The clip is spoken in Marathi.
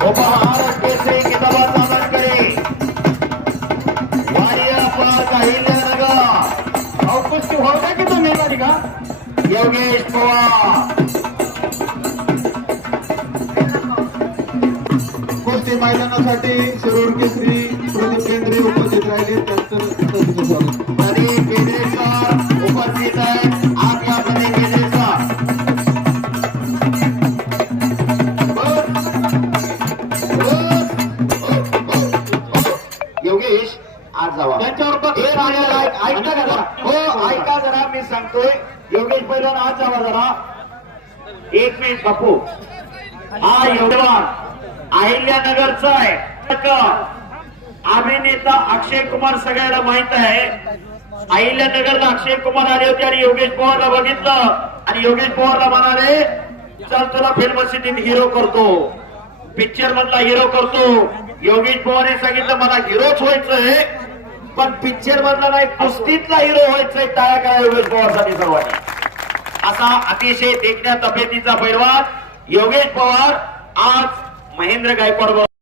उपहार केसरी किताबात दादांकडे वारिया पार काही नगर औपस्थित होता की तुम्ही मारी का योगेश पवार कुस्ती मैदानासाठी शिरूर केसरी प्रदीप केंद्रे उपस्थित राहिले त्यांचं स्वागत. प्रदीप केंद्रेकर उपस्थित आहेत. आपल्या प्रदीप केंद्रेकर योगेश आज जावा त्यांच्यावर हे राजा ऐका जरा हो ऐका जरा मी सांगतोय योगेश पहिला आज जावा जरा एक मिनिट बापू हा एवढा अहिल्यानगरचा आहे अभिनेता अक्षय कुमार सगळ्याला माहित आहे. अहिल्यानगरला अक्षय कुमार आले होते आणि योगेश पवारला बघितलं आणि योगेश पवारला म्हणाले चल तुला फिल्म सिटीत हिरो करतो पिक्चर मधला हिरो करतो. योगेश पवारने सांगितलं मला हिरोच व्हायचंय पण पिक्चर मधला नाही कुस्तीतला हिरो व्हायचंय. टाळ्या करा योगेश पवारसाठी सर्वांनी. असा अतिशय देखण्या तब्येतीचा पैलवान योगेश पवार आज महेंद्र गायकवाड